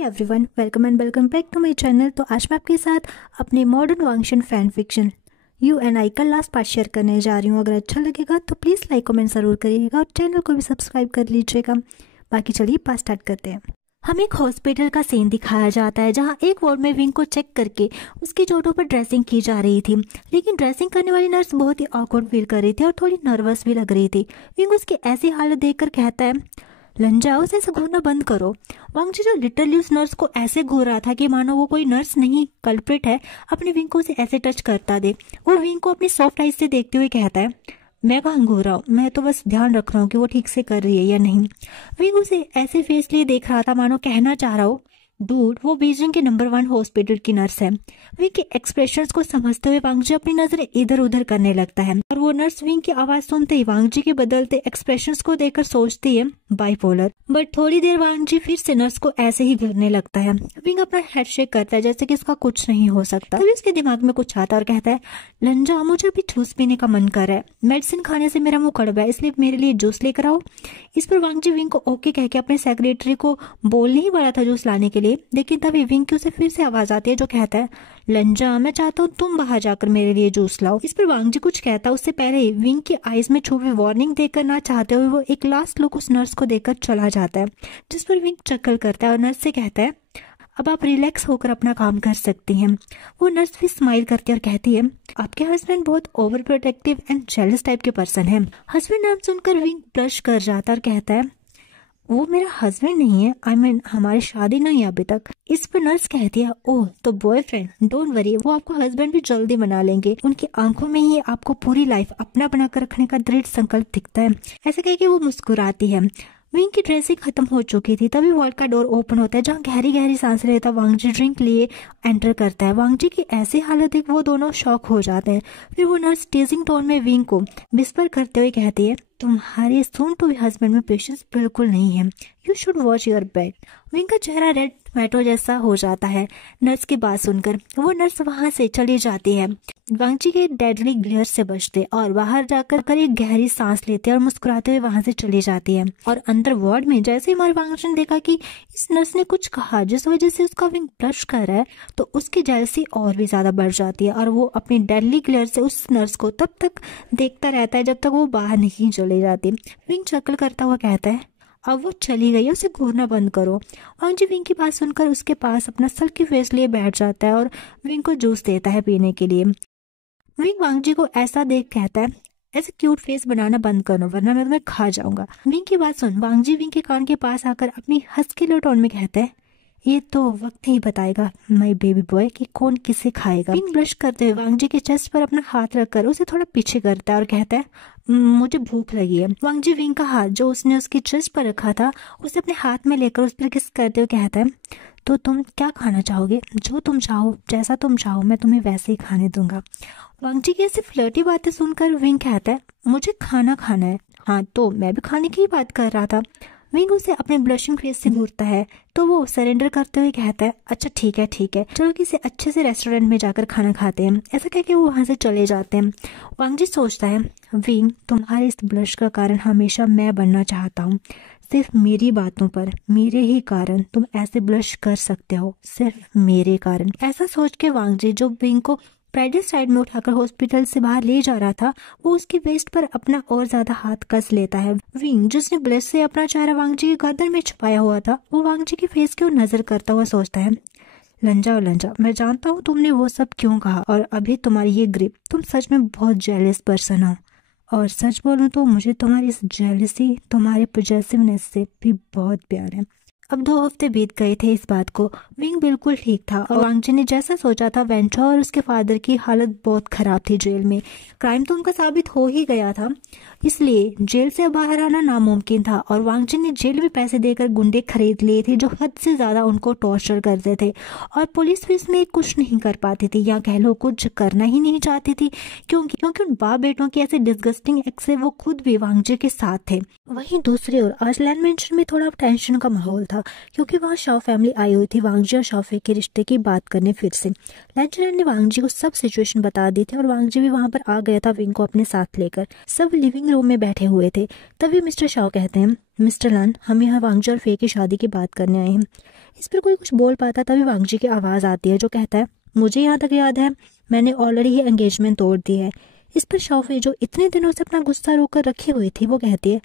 Everyone, welcome and welcome back to my channel. तो आज मैं आपके साथ अपने modern Wangxian fan fiction you and I का लास्ट पार्ट शेयर करने जा रही हूँ। अगर अच्छा लगेगा तो प्लीज़ लाइक कमेंट ज़रूर करिएगा और चैनल को भी सब्सक्राइब कर लीजिएगा। बाकी चलिए पार्ट स्टार्ट करते हैं। हमें एक हॉस्पिटल का सीन दिखाया जाता है जहां एक वार्ड में विंग को चेक करके उसकी चोटों पर ड्रेसिंग की जा रही थी, लेकिन ड्रेसिंग करने वाली नर्स बहुत ही ऑकवर्ड फील कर रही थी और थोड़ी नर्वस भी लग रही थी। विंग उसकी ऐसी हालत देखकर कहता है, लंजा उसे ऐसे घूरना बंद करो। वांगजी जो लिटरली उस नर्स को ऐसे घूर रहा था कि मानो वो कोई नर्स नहीं कल्प्रिट है, अपने विंग को उसे ऐसे टच करता दे। वो विंग को अपनी सॉफ्ट आइज से देखते हुए कहता है, मैं कहाँ घूर रहा हूँ, मैं तो बस ध्यान रख रहा हूँ कि वो ठीक से कर रही है या नहीं। विंग उसे ऐसे फेस लिए देख रहा था मानो कहना चाह रहा हो, डूड वो बीजिंग के नंबर 1 हॉस्पिटल की नर्स है। विंग के एक्सप्रेशंस को समझते हुए वांगजी अपनी नजरें इधर उधर करने लगता है और वो नर्स विंग की आवाज सुनते ही वांगजी के बदलते एक्सप्रेशंस को देखकर सोचती है बाइपोलर। बट थोड़ी देर वांगजी फिर से नर्स को ऐसे ही घूरने लगता है। विंग अपना हेड शेक करता है जैसे कि इसका कुछ नहीं हो सकता। तभी उसके दिमाग में कुछ आता और कहता है, लंजा मुझे अभी जूस पीने का मन कर रहा है, मेडिसिन खाने से मेरा मुंह कड़वा है, इसलिए मेरे लिए जूस लेकर आओ। इस पर वांगजी विंग को ओके कह के अपने सेक्रेटरी को बोलने ही पड़ा था जूस लाने के लिए, लेकिन तभी विंग की उसे फिर से आवाज आती है जो कहता है, लंजा मैं चाहता हूँ तुम बाहर जाकर मेरे लिए जूस लाओ। इस पर वांगजी कुछ कहता उससे पहले ही विंग की आईज में छुपी वार्निंग देकर ना चाहते हुए वो एक लास्ट लुक उस नर्स को देकर चला जाता है, जिस पर विंग चक्कर करता है और नर्स से कहता है, अब आप रिलैक्स होकर अपना काम कर सकती हैं। वो नर्स भी स्माइल करती है और कहती है, आपके हस्बैंड बहुत over protective and jealous type के पर्सन है। हस्बैंड नाम सुनकर विंग ब्लश कर जाता है और कहता है, वो मेरा हस्बैंड नहीं है, आई मीन हमारी शादी नहीं है अभी तक। इस पर नर्स कहती है, ओह तो बॉयफ्रेंड, डोंट वरी, वो आपको हस्बैंड भी जल्दी बना लेंगे। उनकी आंखों में ही आपको पूरी लाइफ अपना बनाकर रखने का दृढ़ संकल्प दिखता है। ऐसे कह के वो मुस्कुराती है। विंग की ड्रेसिंग खत्म हो चुकी थी, तभी वॉल का डोर ओपन होता है जहाँ गहरी गहरी सांस लेता वांगजी ड्रिंक लिए एंटर करता है। वांगजी की ऐसी हालत देख वो दोनों शॉक हो जाते हैं। फिर वो नर्स टीजिंग टोन में विंग को विस्पर करते हुए कहती है, तुम्हारे सून टू बी हस्बैंड में पेशेंस बिल्कुल नहीं है, you should watch your back. Wing का चेहरा रेड टोमेटो जैसा हो जाता है नर्स की बात सुनकर। वो नर्स वहां से चली जाती है। वांगजी के डेडली ग्लेयर से बचते और बाहर जाकर एक गहरी सांस लेते और मुस्कुराते हुए वहां से चली जाती है। और अंदर वार्ड में जैसे ही हमारे वांगजी ने देखा कि इस नर्स ने कुछ कहा जिस वजह से उसका विंग ब्लश कर रहा है, तो उसकी जेलसी और भी ज्यादा बढ़ जाती है और वो अपनी डेडली ग्लेयर से उस नर्स को तब तक देखता रहता है जब तक वो बाहर नहीं चली जाती। विंग चक्कर करता हुआ कहता है, अब वो चली गई है, उसे घूरना बंद करो। वांगजी विंग की बात सुनकर उसके पास अपना सल्की फेस लिए बैठ जाता है और विंग को जूस देता है पीने के लिए। विंग वांगजी को ऐसा देख कहता है, ऐसे क्यूट फेस बनाना बंद करो वरना मैं तुम्हें खा जाऊंगा। विंग की बात सुन वांगजी विंग के कान के पास आकर अपनी हस्की टोन में कहता है, ये तो वक्त ही बताएगा माय बेबी बॉय कि कौन किसे खाएगा। विंग ब्रश करते हुए वांगजी के चेस्ट पर अपना हाथ रखकर उसे थोड़ा पीछे करता है और कहता है, मुझे भूख लगी है। वांगजी विंग का हाथ जो उसने उसकी चेस्ट पर रखा था उसे अपने हाथ में लेकर उस पर किस करते हुए कहता है, तो तुम क्या खाना चाहोगे? जो तुम चाहो, जैसा तुम चाहो, मैं तुम्हें वैसे ही खाने दूंगा। वांगजी की ऐसी फ्लर्टी बातें सुनकर विंग कहता है, मुझे खाना खाना है। हाँ तो मैं भी खाने की ही बात कर रहा था। विंग उसे अपने ब्लशिंग फेस से घूरता है तो वो सरेंडर करते हुए कहता है, अच्छा ठीक है, चलो किसी अच्छे से रेस्टोरेंट में जाकर खाना खाते हैं। ऐसा कहकर वो वहां से चले जाते हैं। वांगजी सोचता है, विंग तुम्हारे इस ब्लश का कारण हमेशा मैं बनना चाहता हूँ। सिर्फ मेरी बातों पर, मेरे ही कारण तुम ऐसे ब्लश कर सकते हो, सिर्फ मेरे कारण। ऐसा सोच के वांगजी जो विंग को पैडल साइड में उठाकर हॉस्पिटल से बाहर ले जा रहा था, वो उसकी वेस्ट पर अपना और ज्यादा हाथ कस लेता है। विंग जिसने ब्लश से अपना चेहरा वांगजी की गर्दन में छुपाया हुआ था, वो वांगजी की फेस की ओर नजर करता हुआ सोचता है, लंजा मैं जानता हूँ तुमने वो सब क्यों कहा और अभी तुम्हारी ये ग्रिप, तुम सच में बहुत जेलस पर्सन हो। और सच बोलूं तो मुझे तुम्हारी इस जेलसी, तुम्हारे पॉजेसिवनेस से भी बहुत प्यार है। अब 2 हफ्ते बीत गए थे इस बात को। विंग बिल्कुल ठीक था और वांगजी ने जैसा सोचा था वेंचा और उसके फादर की हालत बहुत खराब थी जेल में। क्राइम तो उनका साबित हो ही गया था, इसलिए जेल से बाहर आना नामुमकिन था और वांगजी ने जेल में पैसे देकर गुंडे खरीद लिए थे जो हद से ज्यादा उनको टॉर्चर करते थे और पुलिस भी इसमें कुछ नहीं कर पाती थी या कह लो कुछ करना ही नहीं चाहती थी, क्योंकि उन बाप बेटों की ऐसे डिस्गस्टिंग एक्ट से वो खुद भी वांगजी के साथ थे। वहीं दूसरी ओर आज लैंड मेंशन में थोड़ा टेंशन का माहौल था। था, क्योंकि वहाँ शाओ फैमिली आई हुई थी वांगजी और शाओफे के रिश्ते की बात करने फिर से। लैंचुरैन ने वांगजी को सब सिचुएशन बता दी थी और वांगजी भी वहाँ पर आ गया था विंग को अपने साथ लेकर। सब लिविंग रूम में बैठे हुए थे। तभी मिस्टर शाओ कहते हैं, मिस्टर लान, हम यहाँ वांगजी और फे की शादी की बात करने आए हैं। इस पर कोई कुछ बोल पाता तभी वांगजी की आवाज़ आती है जो कहता है, मुझे यहाँ तक याद है मैंने ऑलरेडी ही एंगेजमेंट तोड़ दी है। इस पर शाओफे जो इतने दिनों से अपना गुस्सा रोकर रखी हुई थी वो कहती है,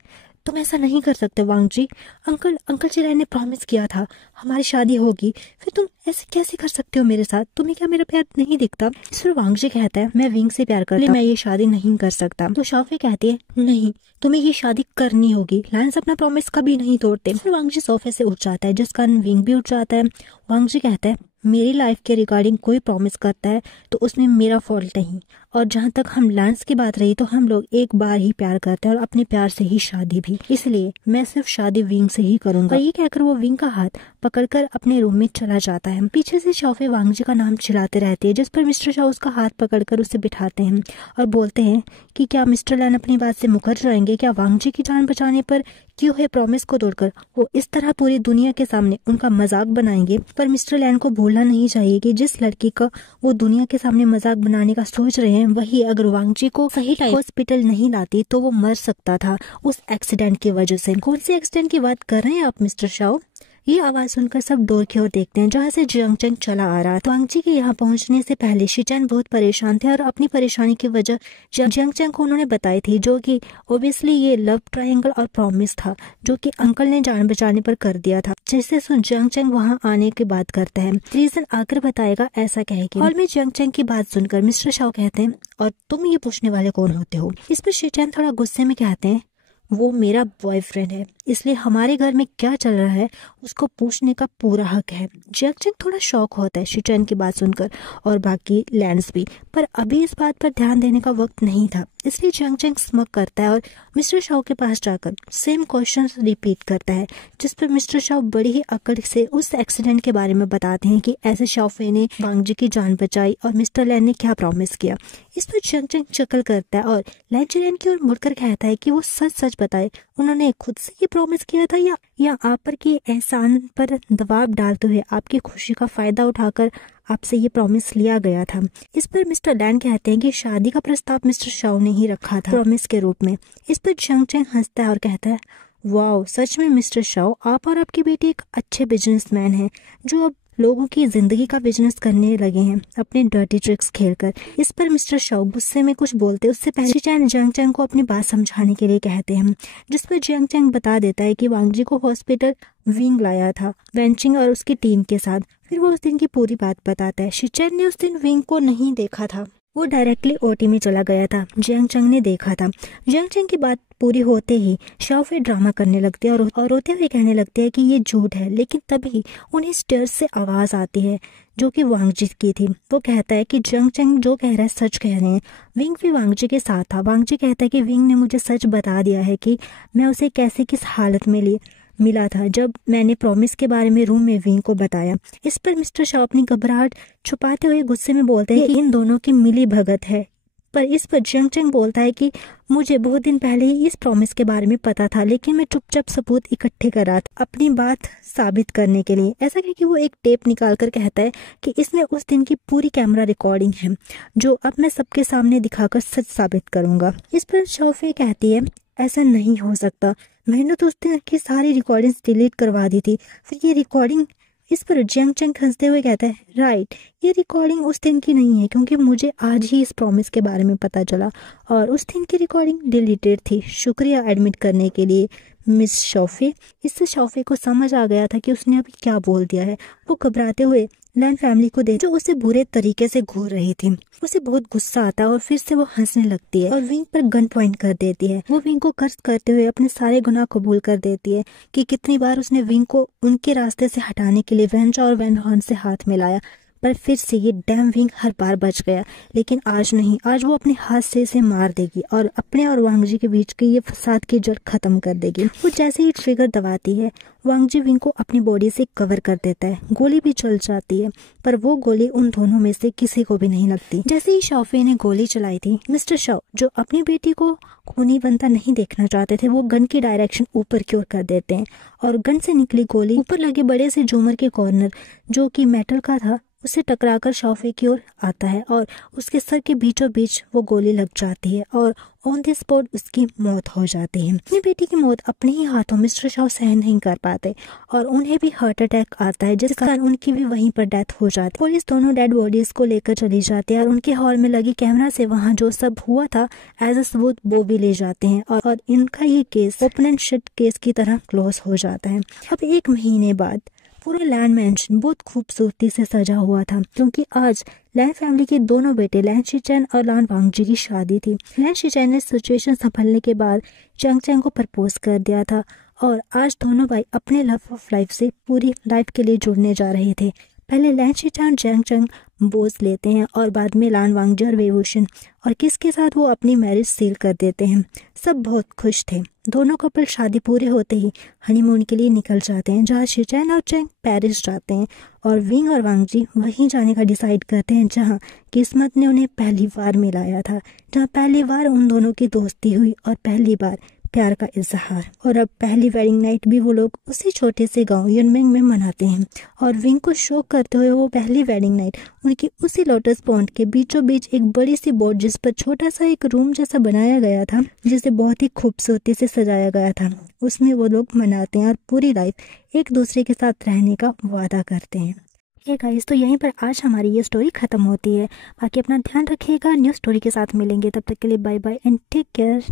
तुम ऐसा नहीं कर सकते वांगजी, अंकल चिराय ने प्रॉमिस किया था हमारी शादी होगी, फिर तुम ऐसे कैसे कर सकते हो मेरे साथ? तुम्हें क्या मेरा प्यार नहीं दिखता? इस पर वांगजी कहता है, मैं विंग से प्यार करता हूं, मैं ये शादी नहीं कर सकता। तो शाओफे कहती है, नहीं तुम्हें ये शादी करनी होगी, लैंस अपना प्रॉमिस कभी नहीं तोड़ते। फिर वांगजी सोफे से उठ जाता है जिस कारण विंग भी उठ जाता है। वांगजी कहता है, मेरी लाइफ के रिगार्डिंग कोई प्रॉमिस करता है तो उसमें मेरा फॉल्ट नहीं, और जहाँ तक हम लैंस की बात रही तो हम लोग एक बार ही प्यार करते हैं और अपने प्यार से ही शादी भी, इसलिए मैं सिर्फ शादी विंग से ही करूंगा। और ये कहकर वो विंग का हाथ पकड़कर अपने रूम में चला जाता है। पीछे से शाओफे वांगजी का नाम चिल्लाते रहती है जिस पर मिस्टर शाओ उसका हाथ पकड़कर उसे बिठाते हैं और बोलते हैं कि क्या मिस्टर लैन अपनी बात से मुकर जाएंगे? क्या वांगजी की जान बचाने पर क्यों है प्रॉमिस को तोड़कर वो इस तरह पूरी दुनिया के सामने उनका मजाक बनाएंगे? पर मिस्टर लैन को भूलना नहीं चाहिए कि जिस लड़की का वो दुनिया के सामने मजाक बनाने का सोच रहे हैं वही अगर वांगजी को सही टाइम हॉस्पिटल नहीं लाती तो वो मर सकता था उस एक्सीडेंट की वजह से। कौन से एक्सीडेंट की बात कर रहे हैं आप मिस्टर शाओ? ये आवाज सुनकर सब डोर की ओर देखते हैं जहाँ से जियांग चंग चला आ रहा था। वांगजी के यहाँ पहुंचने से पहले शिचैन बहुत परेशान थे और अपनी परेशानी की वजह जियांग चंग को उन्होंने बताई थी, जो कि ओब्वियसली ये लव ट्रायंगल और प्रॉमिस था जो कि अंकल ने जान बचाने पर कर दिया था। जिससे सुन जियांग चंग वहाँ आने की बात करता है, रीजन आकर बताएगा ऐसा कह के। हॉल में जियांग चंग की बात सुनकर मिस्टर शाओ कहते हैं, और तुम ये पूछने वाले कौन होते हो? इस पर शिचैन थोड़ा गुस्से में कहते हैं, वो मेरा बॉयफ्रेंड है, इसलिए हमारे घर में क्या चल रहा है उसको पूछने का पूरा हक है। जियांग चंग थोड़ा शॉक होता है शिचैन की बात सुनकर और बाकी लैंस भी, पर अभी इस बात पर ध्यान देने का वक्त नहीं था, इसलिए जियांग चंग स्मक करता है और मिस्टर शाओ के पास जाकर सेम क्वेश्चन रिपीट करता है जिस पर मिस्टर शाओ बड़ी ही अकड़ से उस एक्सीडेंट के बारे में बताते हैं कि ऐसे शाओफे ने वांगजी की जान बचाई और मिस्टर लैन ने क्या प्रॉमिस किया। इस पर जियांग चंग चकल करता है और लैंचुरैन की ओर मुड़कर कहता है कि वो सच सच बताए, उन्होंने खुद से ये प्रॉमिस किया था या आप पर के एहसान पर दबाव डालते हुए आपकी खुशी का फायदा उठाकर आपसे ये प्रॉमिस लिया गया था। इस पर मिस्टर लैन कहते हैं कि शादी का प्रस्ताव मिस्टर शाओ ने ही रखा था प्रॉमिस के रूप में। इस पर जियांग चंग हंसता है और कहता है, वाओ, सच में मिस्टर शाओ आप और आपकी बेटी एक अच्छे बिजनेसमैन हैं जो अब लोगों की जिंदगी का बिजनेस करने लगे हैं अपने डर्टी ट्रिक्स खेलकर। इस पर मिस्टर शाओ गुस्से में कुछ बोलते उससे पहले शिचैन जियांग चंग को अपनी बात समझाने के लिए कहते हैं, जिस पर जियांग चंग बता देता है कि वांगजी को हॉस्पिटल विंग लाया था वेंचिंग और उसकी टीम के साथ। फिर वो उस दिन की पूरी बात बताता है। शिचैन ने उस दिन विंग को नहीं देखा था, वो डायरेक्टली ओटी में चला गया था, जियांग चंग ने देखा था। जियांग चंग की बात पूरी होते ही शाओफे ड्रामा करने लगते हैं और रोते हुए कहने लगते हैं कि ये झूठ है, लेकिन तभी उन्हें स्टेयर्स से आवाज आती है जो कि वांगजी की थी। वो कहता है कि जियांग चंग जो कह रहा है सच कह रहे हैं, विंग भी वांगजी के साथ था। वांगजी कहता है कि विंग ने मुझे सच बता दिया है कि मैं उसे कैसे किस हालत में मिला था जब मैंने प्रॉमिस के बारे में रूम में विंग को बताया। इस पर मिस्टर शाओ अपनी घबराहट छुपाते हुए गुस्से में बोलते हैं कि इन दोनों की मिली भगत है। पर इस पर जियांग चंग बोलता है कि मुझे बहुत दिन पहले ही इस प्रॉमिस के बारे में पता था, लेकिन मैं चुपचाप सबूत इकट्ठे कर रहा था अपनी बात साबित करने के लिए। ऐसा कह के वो एक टेप निकाल कर कहता है कि इसमें उस दिन की पूरी कैमरा रिकॉर्डिंग है जो अब मैं सबके सामने दिखाकर सच साबित करूंगा। इस पर शाओफे कहती है, ऐसा नहीं हो सकता, मैंने तो उस दिन की सारी रिकॉर्डिंग्स डिलीट करवा दी थी, फिर ये रिकॉर्डिंग। इस पर जियांग चंग हंसते हुए कहता है, राइट, ये रिकॉर्डिंग उस दिन की नहीं है क्योंकि मुझे आज ही इस प्रॉमिस के बारे में पता चला और उस दिन की रिकॉर्डिंग डिलीटेड थी। शुक्रिया एडमिट करने के लिए मिस शाओफे। इससे शाओफे को समझ आ गया था कि उसने अभी क्या बोल दिया है। वो घबराते हुए लैन फैमिली को देख जो उसे बुरे तरीके से घूर रही थी। उसे बहुत गुस्सा आता है और फिर से वो हंसने लगती है और विंग पर गन पॉइंट कर देती है। वो विंग को कर्ज करते हुए अपने सारे गुनाह कबूल कर देती है कि कितनी बार उसने विंग को उनके रास्ते से हटाने के लिए वेंज और वेन हॉर्न से हाथ मिलाया, पर फिर से ये डैम विंग हर बार बच गया, लेकिन आज नहीं, आज वो अपने हाथ से इसे मार देगी और अपने और वांग जी के बीच की ये फसाद की जड़ खत्म कर देगी। वो जैसे ही ट्रिगर दबाती है, वांग जी विंग को अपनी बॉडी से कवर कर देता है। गोली भी चल जाती है, पर वो गोली उन दोनों में से किसी को भी नहीं लगती। जैसे ही शाओफे ने गोली चलाई थी, मिस्टर शाओ जो अपनी बेटी को खूनी बनता नहीं देखना चाहते थे, वो गन की डायरेक्शन ऊपर की ओर कर देते हैं और गन से निकली गोली ऊपर लगे बड़े से झूमर के कॉर्नर जो कि मेटल का था उसे टकराकर शाओफे की ओर आता है और उसके सर के बीचों बीच वो गोली लग जाती है और ऑन द स्पॉट उसकी मौत हो जाती है। अपनी बेटी की मौत अपने ही हाथों मिस्टर शाओ सहन नहीं कर पाते और उन्हें भी हार्ट अटैक आता है, जिस कारण उनकी भी वहीं पर डेथ हो जाती है। पुलिस दोनों डेड बॉडीज को लेकर चली जाती है और उनके हॉल में लगी कैमरा से वहाँ जो सब हुआ था एज अ सबूत वो भी ले जाते हैं और इनका ये case open and shut case की तरह क्लोज हो जाता है। अब 1 महीने बाद पूरा लैन मैंशन बहुत खूबसूरती से सजा हुआ था, क्योंकि आज लैन फैमिली के दोनों बेटे लैन शीचेन और लैन वांगजी की शादी थी। लैन शीचेन ने सिचुएशन संभलने के बाद चैंग चैंग को प्रपोज कर दिया था और आज दोनों भाई अपने लव ऑफ लाइफ से पूरी लाइफ के लिए जुड़ने जा रहे थे। पहले लैन शीचेन चैंग चैंग बोझ लेते हैं और बाद में लैन वांगजी और वेवुशन और किसके साथ वो अपनी मैरिज सील कर देते हैं। सब बहुत खुश थे। दोनों कपल शादी पूरे होते ही हनीमून के लिए निकल जाते हैं, जहाँ शीचेन और चैंग पेरिस जाते हैं और विंग और वांगजी वहीं जाने का डिसाइड करते हैं जहाँ किस्मत ने उन्हें पहली बार मिलाया था, जहाँ पहली बार उन दोनों की दोस्ती हुई और पहली बार प्यार का इजहार। और अब पहली वेडिंग नाइट भी वो लोग उसी छोटे से गांव यनमिंग में मनाते हैं और विंग को शौक करते हुए वो पहली वेडिंग नाइट उनकी उसी लोटस पॉन्ड के बीचों बीच एक बड़ी सी बोट जिस पर छोटा सा एक रूम जैसा बनाया गया था, जिसे बहुत ही खूबसूरती से सजाया गया था, उसमें वो लोग मनाते हैं और पूरी लाइफ एक दूसरे के साथ रहने का वादा करते हैं। हे गाइस, तो यहीं पर आज हमारी ये स्टोरी खत्म होती है। बाकी अपना ध्यान रखिएगा, न्यू स्टोरी के साथ मिलेंगे, तब तक के लिए bye bye and take care.